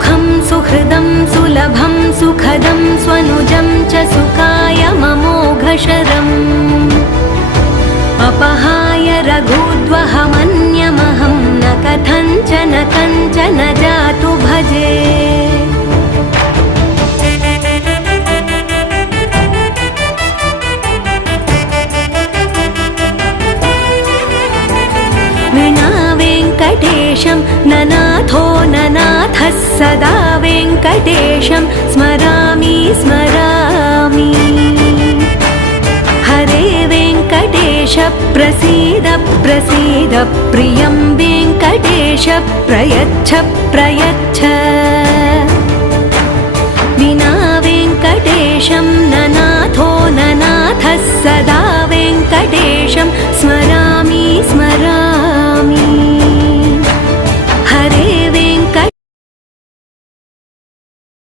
सुखं सुहृदं सुलभं सुखदं स्वनुजं च सुखाय ममोघशरम् अपहाय रघुद्वहमन्यमहं न कथञ्चन कञ्चन जातु भजे। विना वेङ्कटेशं ननाथो ननाथः सदा वेङ्कटेशं स्मरामि स्मरामि। हरे वेङ्कटेश प्रसीद प्रसीद प्रियं वेङ्कटेश प्रयच्छ प्रयच्छ।